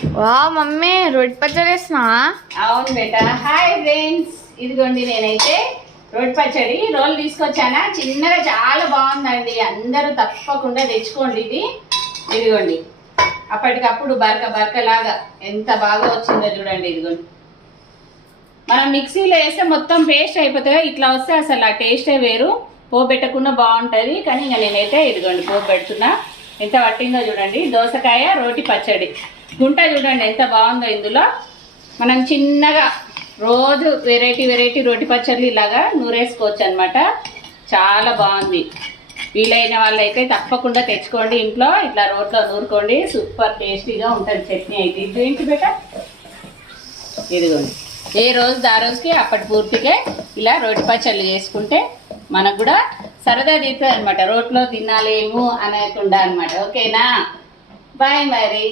వా మమ్మీ రోటి పచ్చడి వేసినావా? అవును బేటా. హాయ్ ఫ్రెండ్స్, ఇదిగోండి నేనైతే రోటి పచ్చడి రోల్ తీసుకొచ్చానా. చిన్నగా చాలా బాగుందండి, అందరూ తప్పకుండా తెచ్చుకోండి. ఇదిగోండి అప్పటికప్పుడు బరకలాగా ఎంత బాగా వచ్చిందో చూడండి. ఇదిగోండి మనం మిక్సీలో వేస్తే మొత్తం పేస్ట్ అయిపోతుంది, ఇట్లా వస్తే అసలు ఆ టేస్టే వేరు. పోపు పెట్టకుండా బాగుంటుంది, కానీ ఇంకా నేనైతే ఇదిగోండి పోపు పెడుతున్నా. ఎంత పట్టిందో చూడండి. దోసకాయ రోటి పచ్చడి గుంట చూడండి ఎంత బాగుందో. ఇందులో మనం చిన్నగా రోజు వెరైటీ రోటి పచ్చళ్ళు ఇలాగా నూరేసుకోవచ్చు అనమాట. చాలా బాగుంది. వీలైన వాళ్ళైతే తప్పకుండా తెచ్చుకోండి, ఇంట్లో ఇట్లా రోట్లో నూరుకోండి. సూపర్ టేస్టీగా ఉంటుంది చట్నీ అయితే. ఇది ఏంటి బేట? ఇదిగోండి ఏ రోజు ఆ రోజుకి అప్పటి పూర్తిగా ఇలా రోటి పచ్చళ్ళు చేసుకుంటే మనకు కూడా సరదా తీస్తుంది అనమాట. రోట్లో తినాలేము అనకుండా అనమాట. ఓకేనా? బాయ్ మరి.